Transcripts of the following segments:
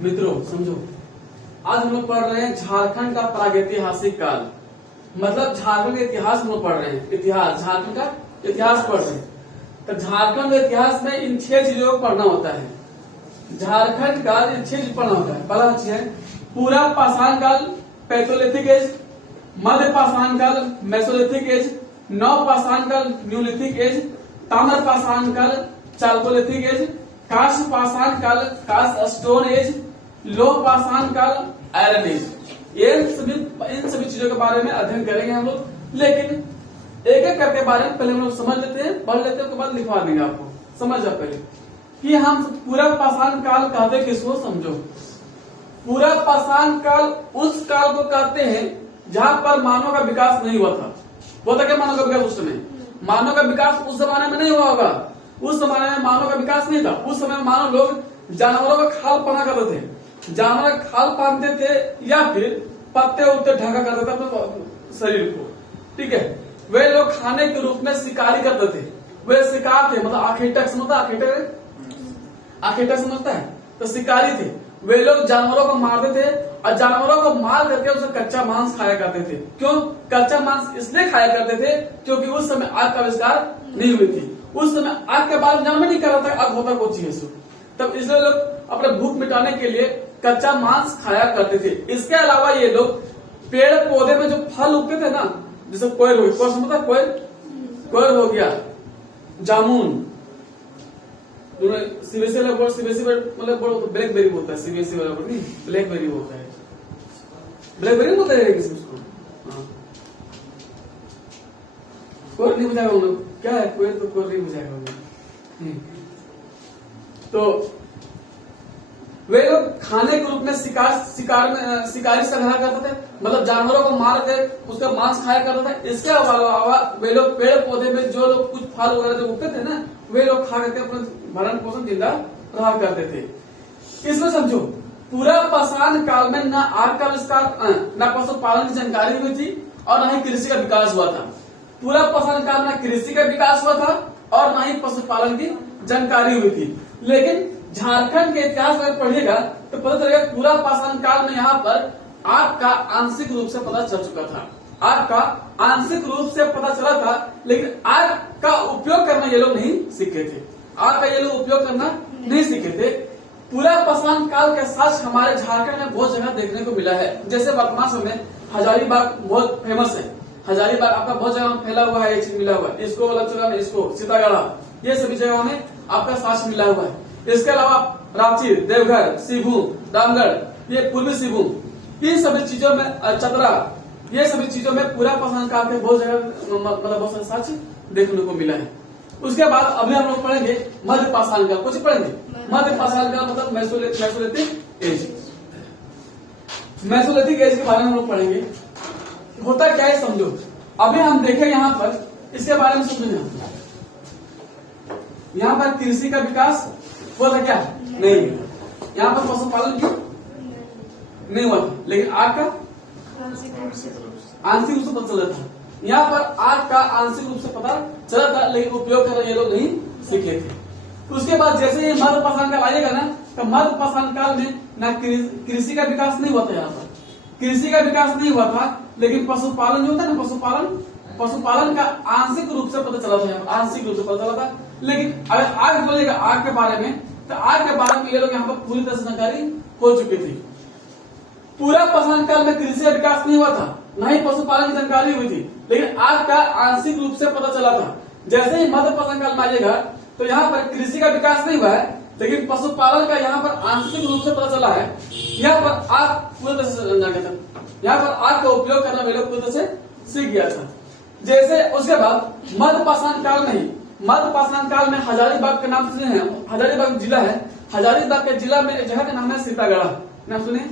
मित्रों समझो, आज हम लोग पढ़ रहे हैं झारखंड का प्रागैतिहासिक काल। मतलब झारखंड का इतिहास हम लोग पढ़ रहे हैं। इतिहास, झारखंड का इतिहास पढ़ रहे हैं। तो झारखंड के इतिहास में इन 6 चीजों को पढ़ना होता है। झारखंड का इन 6 चीज पढ़ना होता है। पहला चीज है पूरा पाषाण काल, पैथोलिथिक एज, मध्य पाषाण काल, मेसोलिथिक एज, नव पाषाण काल, न्यूलिथिक एज, ताम्र पाषाण काल, चाल्कोलिथिक एज, कांस्य पाषाण काल, कांस्य स्टोन एज, लोह पाषाण काल, आयरन एज। इन सभी चीजों के बारे में अध्ययन करेंगे हम लोग। लेकिन एक एक करके बारे में पहले हम लोग समझ लेते हैं, पढ़ लेते हैं, उसके बाद लिखवा देंगे आपको। समझ जाओ पहले कि हम पूरा पाषाण काल कहते किसको, समझो। पूरा पाषाण काल उस काल को कहते हैं जहां पर मानव का विकास नहीं हुआ था। वो था क्या मानव का विकास? उस समय मानव का विकास उस जमाने में नहीं हुआ होगा। उस जमाने में मानव का विकास नहीं था। उस समय मानव लोग जानवरों का खाल पहना करते थे, जानवर का खाल पहनते थे या फिर पत्ते उत्ते ढका करते थे अपने शरीर को। ठीक है, वे लोग खाने के रूप में शिकारी करते थे। वे शिकार थे, मतलब आखेटक समझता, आखेटक समझता है, तो शिकारी थे। वे लोग जानवरों को मारते थे और जानवरों को मार करके उसे कच्चा मांस खाया करते थे। क्यों कच्चा मांस इसलिए खाया करते थे? क्योंकि उस समय आग का आविष्कार नहीं हुई थी। उस समय आग के बाद जन्म नहीं कर रहा था आग होता कुछ चीज। तब इसलिए लोग अपने भूख मिटाने के लिए कच्चा मांस खाया करते थे। इसके अलावा ये लोग पेड़ पौधे में जो फल उगते थे ना, जैसे कोयल हो गया, कोयल समझता, कोयल हो गया, जामुन, सीबीएसई वाला बोर्ड, सीबीएसई मतलब ब्लैकबेरी बोलता है, सीबीएसई वाला बोर्ड नहीं, ब्लैकबेरी बोलता है। ब्लैकबेरी बोलता है किसी उसको? कोयल नहीं बुझाएगा उन्हें, क्या है कोयल, तो कोयल नहीं बुझाएगा उन्हें। तो वे लोग खाने के रूप में शिकारी संग्रह करते थे, मतलब जानवरों को मार के उसका मांस खाया करते थे। इसके अलावा वे लोग पेड़ पौधे में जो लोग कुछ फल वगैरह जो उगते थे ना, वे लोग खा करके अपना भरण पोषण जिंदा रहा करते थे। इसमें समझो पूरा पाषाण काल में न आग का आविष्कार, न पशुपालन की जानकारी हुई थी और न ही कृषि का विकास हुआ था। पूरा पाषाण काल में कृषि का विकास हुआ था और न ही पशुपालन की जानकारी हुई थी। लेकिन झारखंड के इतिहास में पढ़िएगा तो पता चलेगा पूरा पाषाण काल में यहाँ पर आग का आंशिक रूप से पता चल चुका था। आग का आंशिक रूप से पता चला था, लेकिन आग का उपयोग करना ये लोग नहीं सीखे थे। आग का ये लोग उपयोग करना नहीं सीखे थे। पूरा पाषाण काल के साथ हमारे झारखंड में बहुत जगह देखने को मिला है। जैसे वर्तमान समय हजारीबाग बहुत फेमस है। हजारीबाग आपका बहुत जगह फैला हुआ है, ये चीज मिला हुआ है। इसको अलग जगह में, इसको सीतागढ़ा, ये सभी जगहों में आपका साक्ष्य मिला हुआ है। इसके अलावा रांची, देवघर, सिंहभूम, रामगढ़, ये पूर्वी सिंहभूम, इन सभी चीजों में चतरा, ये सभी चीजों में पूरा पाषाण काल के बहुत जगह मतलब बहुत सारे साक्ष्य देखने को मिला है। उसके बाद अभी हम लोग पढ़ेंगे मध्य पाषाण काल। कुछ पढ़ेंगे मध्य पाषाण काल, मतलब मेसोलिथिक एज। मेसोलिथिक एज के बारे में हम लोग पढ़ेंगे। होता क्या है समझो। अभी हम देखें यहाँ पर, इसके बारे में समझो। यहाँ पर कृषि का विकास हुआ था क्या? नहीं। यहाँ पर पशुपालन क्यों नहीं हुआ था? लेकिन आग का आंशिक रूप से पता चला था। यहाँ पर आग का आंशिक रूप से पता चला था, लेकिन उपयोग करना ये लोग नहीं सीखे थे। उसके बाद जैसे ये मध्य पाषाण काल आएगा ना, तो मध्य पाषाण काल में न कृषि का विकास नहीं हुआ था। यहाँ पर कृषि का विकास नहीं हुआ था, लेकिन पशुपालन जो होता है ना, पशुपालन का आंशिक रूप से पता चला था। यहाँ पर आंशिक रूप से पता चला था। लेकिन अगर आग बोलेगा आग के बारे में, तो आग के बारे में ये लोग यहाँ पर पूरी तरह से जानकारी हो चुकी थी। पूरा पाषाण काल में कृषि का विकास नहीं हुआ था, न ही पशुपालन की जानकारी हुई थी, लेकिन आग का आंशिक रूप से पता चला था। जैसे ही मध्य पाषाण काल में आएगा तो यहाँ पर कृषि का विकास नहीं हुआ है, लेकिन पशुपालन का यहाँ पर आंशिक रूप से पता चला है। यहाँ पर आग पूरी तरह से जान गया था। यहाँ पर आग का उपयोग करना वे लोग पूरी तरह से सीख गया था। जैसे उसके बाद मध्य पाषाण काल में ही, मध्य पाषाण काल में हजारीबाग का नाम सुने हैं? हजारीबाग जिला है। हजारीबाग के जिला में एक जगह का नाम है सीतागढ़ा। नाम सुने?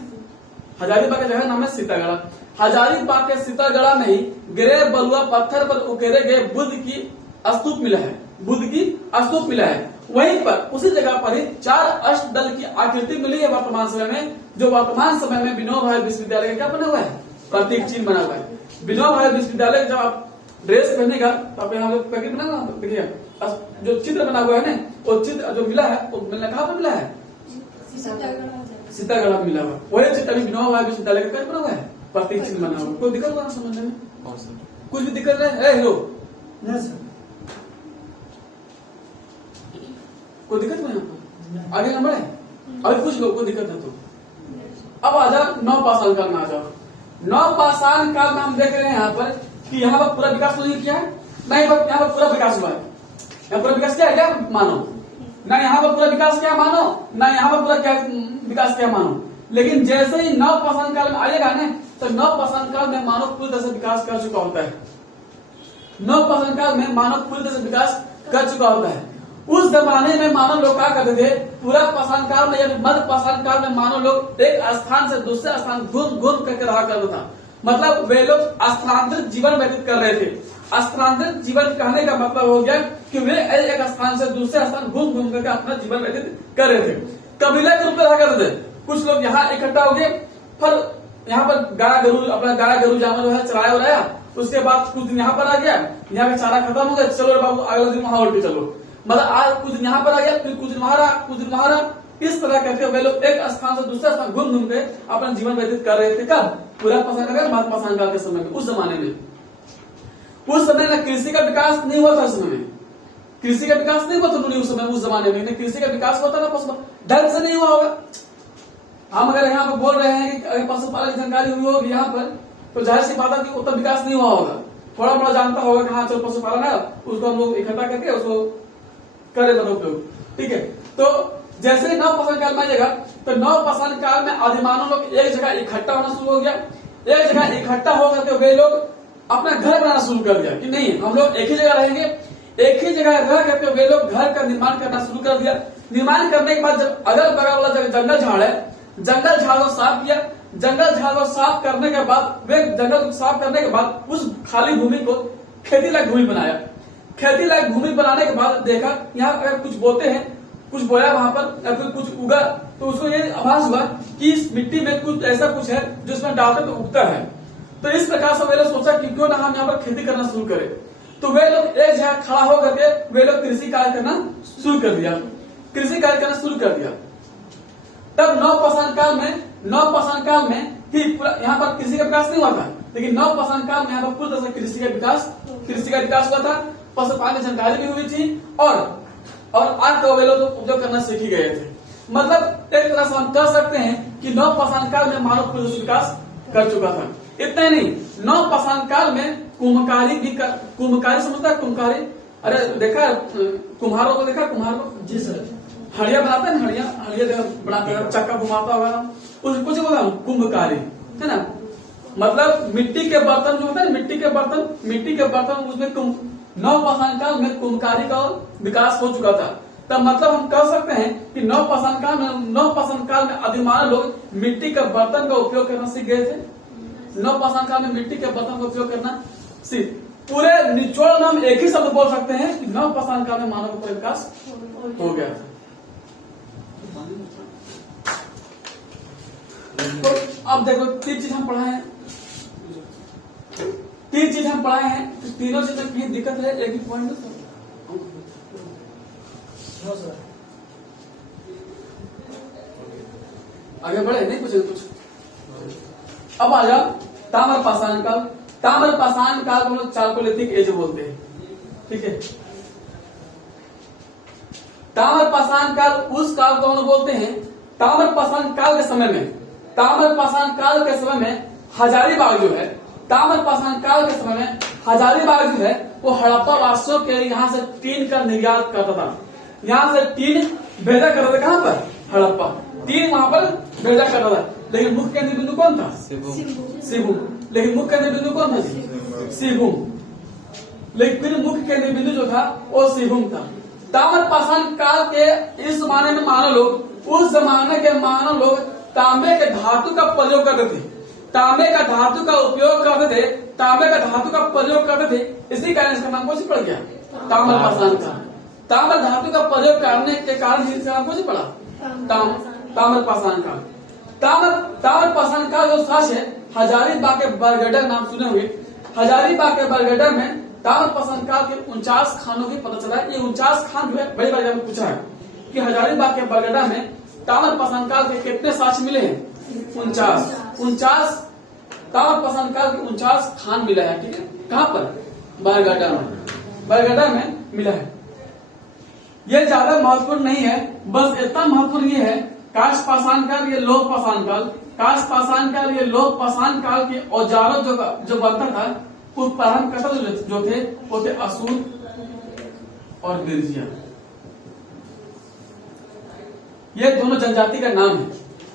हजारीबाग का जगह नाम है सीतागढ़ा। हजारीबाग के सीतागढ़ा में ही गिरे बलुआ पत्थर पर उकेरे गए बुद्ध की स्तूप मिला है। बुद्ध की स्तूप मिला है। वहीं पर उसी जगह पर ही 4 अष्टदल की आकृति मिली है वर्तमान समय में, जो वर्तमान समय में विनोबा भावे विश्वविद्यालय का क्या बना हुआ है? प्रतीक चिन्ह बना हुआ है। विनोबा भावे विश्वविद्यालय जब आप ड्रेस पहनेगा तो आप यहाँ पैकेट बना, देखिए जो चित्र बना हुआ है ना, वो चित्र जो मिला है वो मिलना कहाँ पर मिला है? सीतागढ़ में मिला हुआ। वही चित्र अभी बना हुआ है विश्वविद्यालय का बना हुआ है, प्रतीक चिन्ह बना हुआ। कोई दिक्कत हुआ समझने में? कुछ भी दिक्कत है हीरो? कोई दिक्कत नहीं आपको? आगे नंबर है, अभी पूछ लो, कोई दिक्कत है तो। अब आ जाओ नवपाषाण काल में आ जाओ। नवपाषाण काल में हम देख रहे हैं यहाँ पर कि यहाँ पर पूरा विकास नहीं किया है, नहीं यहाँ पर पूरा विकास हुआ है। यहाँ पूरा विकास क्या है क्या मानो? ना यहाँ पर पूरा विकास क्या मानो, ना यहाँ पर पूरा क्या विकास क्या मानो। लेकिन जैसे ही नवपाषाण काल में आएगा ना, तो नवपाषाण काल में मानव पूरी तरह से विकास कर चुका होता है। नवपाषाण काल में मानव पूरी तरह से विकास कर चुका होता है। उस जमाने में मानव लोग क्या करते थे, पूरा पाषाण काल में या मध्य पाषाण काल में मानव लोग एक स्थान से दूसरे स्थान घूम घूम करके रहा करता था। मतलब वे लोग स्थानांतरित जीवन व्यतीत कर रहे थे। स्थानांतरित जीवन कहने का मतलब हो गया कि वे एक स्थान से दूसरे स्थान घूम घूम करके अपना जीवन व्यतीत कर रहे थे। कबीले के रूप में रहा करते थे। कुछ लोग यहाँ इकट्ठा हो गए, फिर यहाँ पर गाय गरु जानवर जो है चराया उराया, उसके बाद कुछ दिन यहाँ पर आ गया, यहाँ का चारा खत्म हो गया, चलो बाबू अगले दिन वहां उल्टी चलो। मतलब आज कुछ दिन यहाँ पर आ गया, फिर कुछ दिन वहां रहा, कुछ दिन वहां रहा। इस तरह करके वे लोग एक स्थान से दूसरे स्थान घूम घूम के अपना जीवन व्यतीत कर रहे थे। कब? पूरा पाषाण काल, मध्य पाषाण काल के समय में। उस जमाने में, उस समय ना कृषि का विकास नहीं हुआ था। उस समय में कृषि का विकास नहीं हुआ था। उस समय उस जमाने में कृषि का विकास होता ना ढंग से नहीं हुआ होगा। हम अगर यहाँ पर बोल रहे हैं कि अगर पशुपालन की जानकारी हुई होगी यहाँ पर, तो जाहिर सी बात है कि उतना विकास नहीं हुआ होगा। थोड़ा बड़ा जानता होगा कि हाँ चलो पशुपालन है, उसको हम लोग इकट्ठा करके उसको करे उपयोग। ठीक है, तो जैसे ही नवपाषाण काल में आएगा, तो नवपाषाण काल में आदिमानव लोग एक जगह इकट्ठा होना शुरू हो गया। एक जगह इकट्ठा होकर के वे लोग अपना घर बनाना शुरू कर दिया कि नहीं हम लोग एक ही जगह रहेंगे। एक ही जगह रह करके वे लोग घर का निर्माण करना शुरू कर दिया। निर्माण करने के बाद जब अगल बगल वाला जगह जंगल झाड़ है, जंगल झाड़ को साफ किया। जंगल झाड़ को साफ करने के बाद वे जंगल को साफ करने के बाद उस खाली भूमि को खेती लायक भूमि बनाया। खेती लायक भूमि बनाने के बाद देखा यहाँ अगर कुछ बोते हैं, कुछ बोया वहां पर या फिर कुछ उगा, तो उसको ये आभास हुआ कि इस मिट्टी में कुछ ऐसा कुछ है जिसमें डालते तो उगता है। तो इस प्रकार से वे लोग सोचा कि क्यों ना हम यहाँ पर खेती करना शुरू करें। तो वे लोग एक जगह खड़ा होकर के वे लोग कृषि कार्य करना शुरू कर दिया। कृषि कार्य करना शुरू कर दिया। तब नवपाषाण काल में ही यहाँ पर कृषि का विकास नहीं हुआ था, लेकिन नवपाषाण काल में यहाँ पर पूरी तरह से कृषि का विकास हुआ था। पशुपालन की जानकारी भी हुई थी और आज तो वे लोग उपयोग करना सीख ही गए थे। मतलब एक तरह से हम कह सकते हैं कि नवपाषाण काल में मानव पूरी विकास कर चुका था। इतना ही नहीं, नवपाषाण काल में कुम्भकारी समझता है? कुम्भकारी, अरे देखा कुम्हारों को देखा? कुम्हारों जी सर, हड़िया बनाते हैं, हड़िया बनाते हैं, चक्का घुमाता होगा, उसको बोला कुंभकारी, है ना। मतलब मिट्टी के बर्तन जो होते हैं, मिट्टी के बर्तन उसमें नवपाषाण काल में कुम्भकारी का विकास हो चुका था। तब मतलब हम कह सकते हैं कि नवपाषाण काल में आदिमानव लोग मिट्टी के बर्तन का उपयोग करना सीख गए थे। नवपाषाण काल में मिट्टी के बर्तन का उपयोग करना सीख, पूरे निचोड़ में हम एक ही शब्द बोल सकते हैं कि नवपाषाण काल में मानव का विकास हो गया था। तो अब देखो तीन चीज हम पढ़ाए हैं, तो तीनों चीज में कहीं दिक्कत है? एक ही पॉइंट आगे बढ़े नहीं कुछ। अब आ जाओ ताम्रपाषाण काल। ताम्रपाषाण काल को हम लोग चालकोलिथिक एज बोलते हैं। ठीक है, ताम्रपाषाण काल उस काल को हम लोग बोलते हैं। ताम्रपाषाण काल के समय में हजारीबाग जो है, ताम्रपाषाण काल के समय में हजारीबाग जो है वो हड़प्पा वासियों के यहाँ से टीन का निर्यात करता था। यहाँ से टीन भेजा करता था। कहाँ पर? हड़प्पा। टीन वहां पर भेजा करता था। लेकिन मुख्य केंद्र बिंदु कौन था? सिबुम। लेकिन मुख्य केंद्र बिंदु कौन था? सिबुम। लेकिन फिर मुख्य केंद्र बिंदु जो था वो सिबुम था। ताम्रपाषाण काल के इस जमाने में मानव लोग, उस जमाने के मानव लोग तांबे के धातु का प्रयोग करते थे। तांबे का धातु का प्रयोग करते थे। इसी कारण इसका नाम कौन सी पड़ गया? ताम्रपाषाण काल। ताम्र धातु का प्रयोग करने के कारण इसका नाम कौन सी पड़ा? ताम्रपाषाण काल। ताम्रपाषाण काल जो साक्ष्य है, हजारीबाग के बरगढ़ नाम सुने हुए। हजारीबाग के बरगढ़ में ताम्रपाषाण काल के 49 खानों की पता चला। ये 49 खान जो है बड़ी बार जब पूछा है कि हजारीबाग के बरगड्ढा में ताम्रपाषाण काल के कितने साक्ष्य मिले हैं? 49 ताम्रपाषाण काल के 49 खान मिला है। ठीक है, कहाँ पर? बरगड्ढा में मिला है। ये ज्यादा महत्वपूर्ण नहीं है, बस इतना महत्वपूर्ण ये है काष्ठ पाषाण काल, ये लोह पाषाण काल। काष्ठ पाषाण काल, ये लोह पाषाण काल के औजारों जो बनता था, वो प्रारंभ करता जो थे वो थे असुर और गिरजिया। ये दोनों जनजाति का नाम है,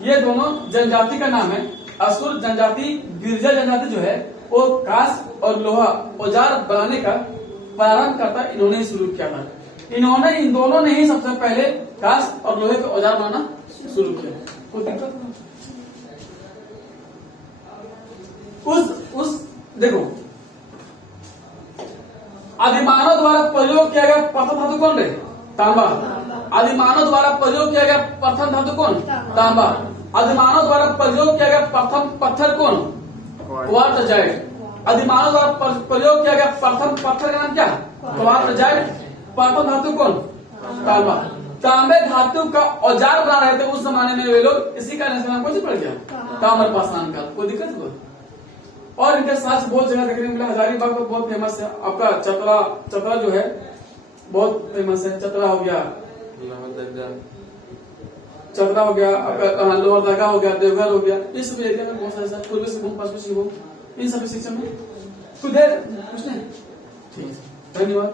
ये दोनों जनजाति का नाम है। असुर जनजाति, गिरजा जनजाति जो है वो काष्ठ और लोहा औजार बनाने का प्रारंभ करता इन्होंने ही शुरू किया था। इन दोनों ने ही सबसे पहले काष्ठ और लोहे के औजार बनाना शुरू किया। कोई दिक्कत नहीं। देखो, आदिमानव द्वारा प्रयोग किया गया प्रथम धातु कौन रहे? तांबा। आदिमानव द्वारा प्रयोग किया गया प्रथम धातु कौन? तांबा। आदिमानव द्वारा प्रयोग किया गया प्रथम पत्थर कौन? क्वार्टजाइट। आदिमानव द्वारा प्रयोग किया गया प्रथम पत्थर का नाम क्या? क्वार्टजाइट। प्रथम धातु कौन? तांबा। तांबे धातु का औजार बना रहे थे उस जमाने में वे लोग, इसी का नाम कौन सी पड़ गया? ताम्रपाषाण काल। कोई दिक्कत हुआ? और इनके साथ बहुत जगह देखने को मिला। हजारीबाग तो बहुत फेमस है। आपका चतरा जो है बहुत फेमस है। चतरा हो गया, आपका लोअर दरगाह हो गया, देवघर हो गया, ये सब एरिया में बहुत सारे पूर्वी सिंहभूम, पश्चिमी सिंहभूम, इन सभी शिक्षा में कुछ है? कुछ नहीं। ठीक है, धन्यवाद।